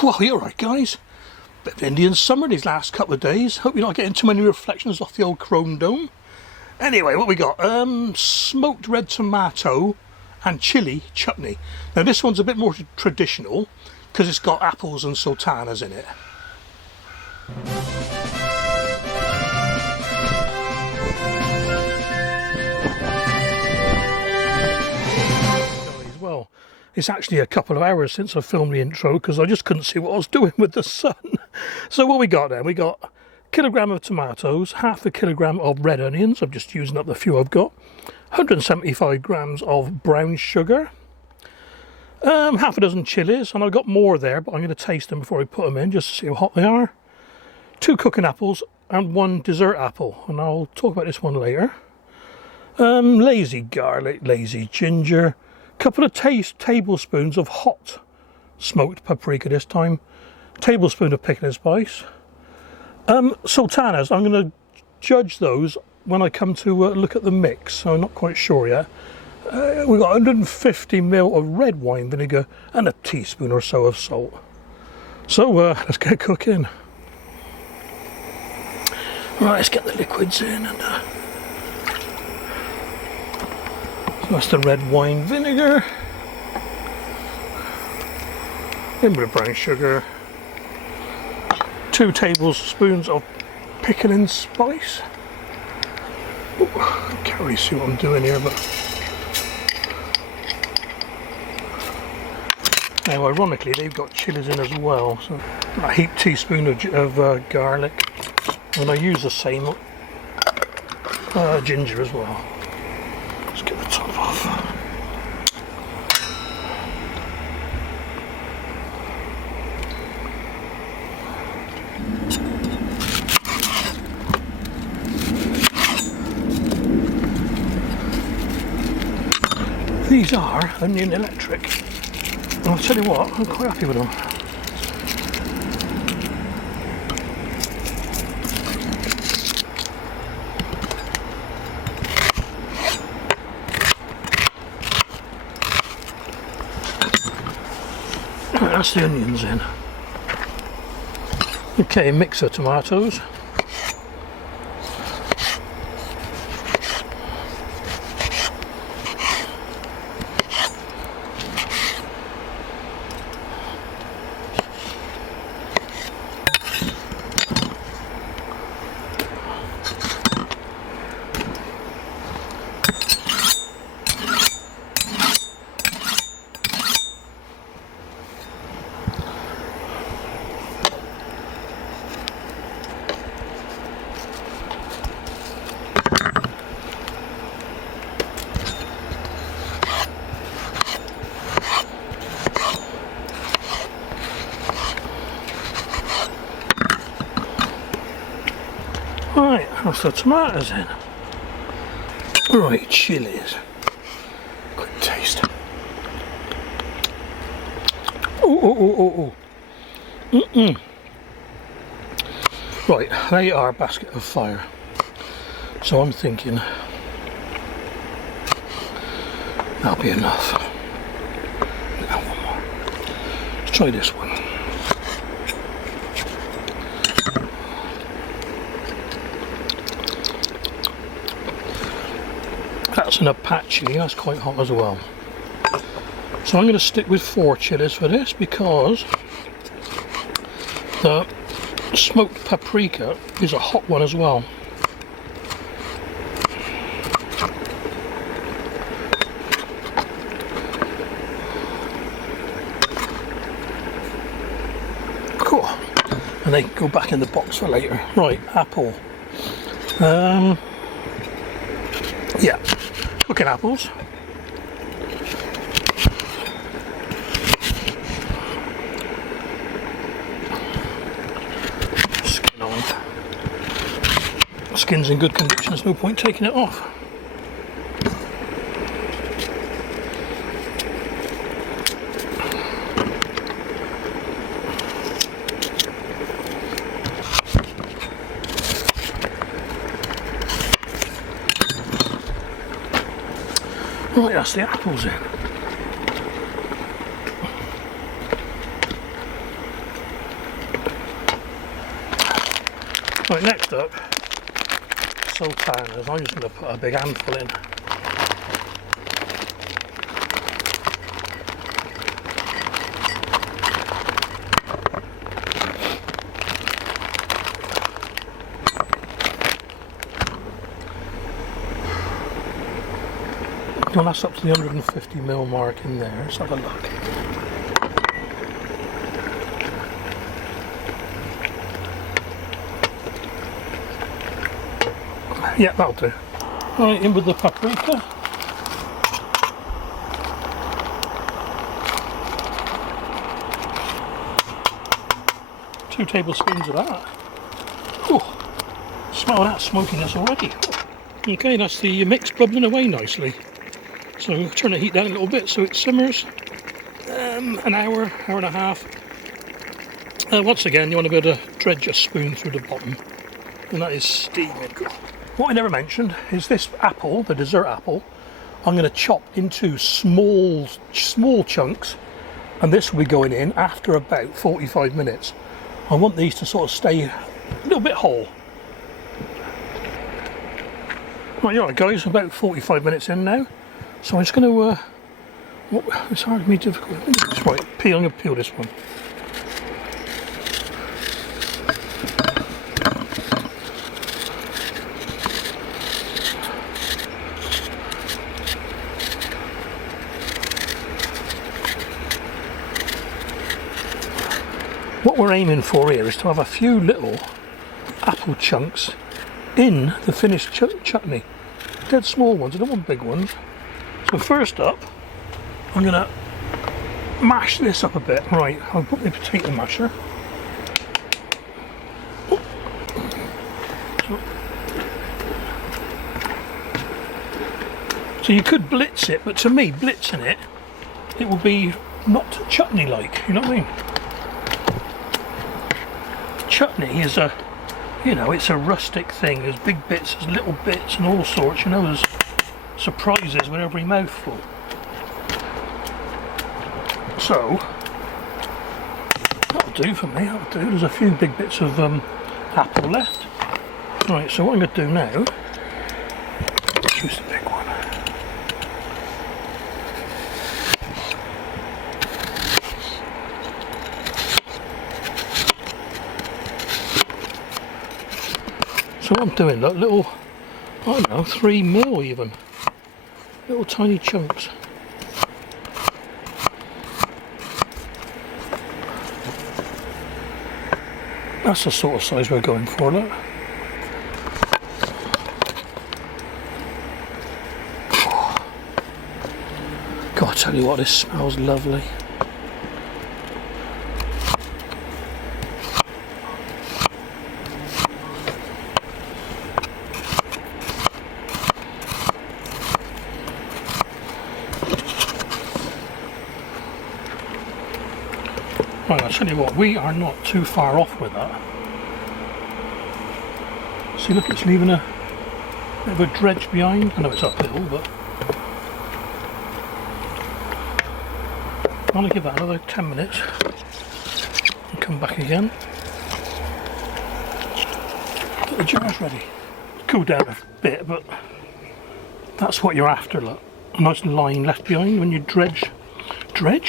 Well, you're right, guys. Bit of Indian summer these last couple of days. Hope you're not getting too many reflections off the old chrome dome. Anyway, what we got? Smoked red tomato and chili chutney. Now this one's a bit more traditional because it's got apples and sultanas in it. Well, it's actually a couple of hours since I filmed the intro because I just couldn't see what I was doing with the sun. So what we got then? We got a kilogram of tomatoes, half a kilogram of red onions, I'm just using up the few I've got, 175 grams of brown sugar, half a dozen chilies, and I've got more there but I'm going to taste them before I put them in just to see how hot they are, 2 cooking apples and 1 dessert apple, and I'll talk about this one later. Lazy garlic, lazy ginger, couple of tablespoons of hot smoked paprika this time, tablespoon of pickling spice, sultanas. I'm going to judge those when I come to look at the mix, so I'm not quite sure yet. We've got 150 ml of red wine vinegar and a teaspoon or so of salt. So let's get cooking. Right, let's get the liquids in. And so that's the red wine vinegar. In with brown sugar. 2 tablespoons of pickling spice. Ooh, I can't really see what I'm doing here, but now ironically they've got chilies in as well. So a heaped teaspoon of garlic, and I use the same ginger as well. Let's get the top off. These are onion electric, and I'll tell you what, I'm quite happy with them. Right, that's the onions in. Okay, mix the tomatoes. Right, that's the tomatoes in. Right, chilies. Quick taste. Oh. Right, they are a basket of fire. So I'm thinking that'll be enough. Now one more. Let's try this one. That's an Apache, that's quite hot as well. So I'm going to stick with 4 chilies for this because the smoked paprika is a hot one as well. Cool. And they can go back in the box for later. Right, apple. Yeah. Cooking apples. Skin on. Skin's in good condition, there's no point taking it off. Right, that's the apples in. Right, next up, sultanas. I'm just going to put a big handful in. Well, that's up to the 150ml mark in there. Let's have a look. Yeah, that'll do. Right, in with the paprika. Two tablespoons of that. Oh, smell that smokiness already. Okay, that's the mix bubbling away nicely. So turn the heat down a little bit so it simmers. An hour, hour and a half. Once again, you want to be able to dredge a spoon through the bottom, and that is steaming. What I never mentioned is this apple, the dessert apple, I'm going to chop into small chunks, and this will be going in after about 45 minutes. I want these to sort of stay a little bit whole. Right, alright guys, about 45 minutes in now. So I'm just going to, it's hard for me difficult. Right, I'm going to peel this one. What we're aiming for here is to have a few little apple chunks in the finished chutney. Dead small ones, I don't want big ones. So first up, I'm going to mash this up a bit. Right, I'll put my potato masher. So you could blitz it, but to me, blitzing it, it will be not chutney-like, you know what I mean? Chutney is a, you know, it's a rustic thing. There's big bits, there's little bits and all sorts, you know, there's surprises with every mouthful. So that'll do for me, that'll do. There's a few big bits of apple left. Right, so what I'm going to do now, choose the big one. So what I'm doing, look, little, I don't know, 3 mil even. Little tiny chunks. That's the sort of size we're going for, look. God, I tell you what, this smells lovely. Right, I'll tell you what, we are not too far off with that. See, look, it's leaving a bit of a dredge behind. I know it's uphill, but I'm going to give that another 10 minutes and come back again. Get the jars ready. Cool down a bit, but that's what you're after, look. A nice line left behind when you dredge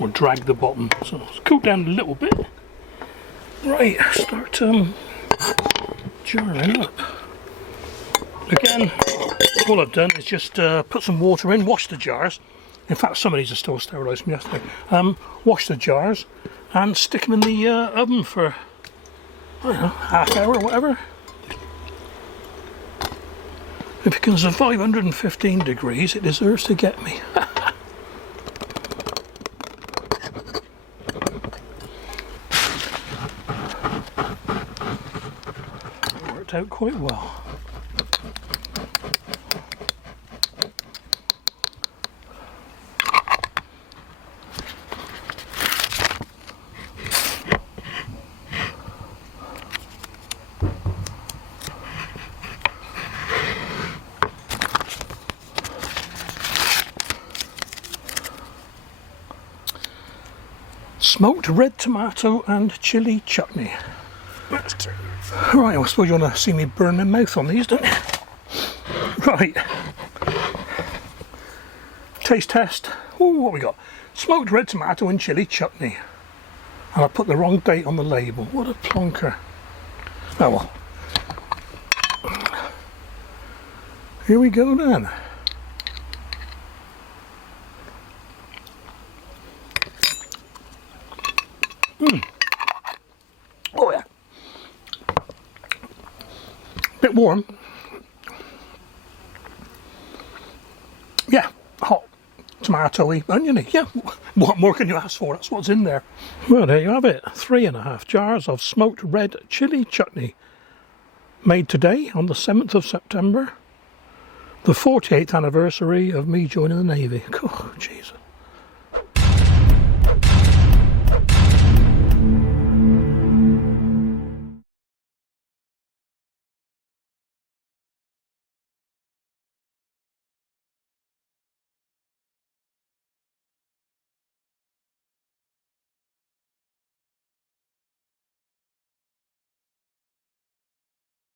or drag the bottom. So it's cooled down a little bit. Right, start jarring up. Again, all I've done is just put some water in, wash the jars. In fact, some of these are still sterilised from yesterday. Wash the jars and stick them in the oven for, I don't know, half hour or whatever. If it can survive 115 degrees, it deserves to get me. Out quite well. Smoked red tomato and chili chutney. Right, I suppose you want to see me burn my mouth on these, don't you? Right. Taste test. Ooh, what we got? Smoked red tomato and chili chutney. And I put the wrong date on the label. What a plonker. Oh well. Here we go then. Oh yeah. Bit warm. Yeah, hot, tomatoey, oniony. Yeah, what more can you ask for? That's what's in there. Well, there you have it. 3.5 jars of smoked red chili chutney. Made today on the 7th of September. The 48th anniversary of me joining the Navy. Oh, Jesus.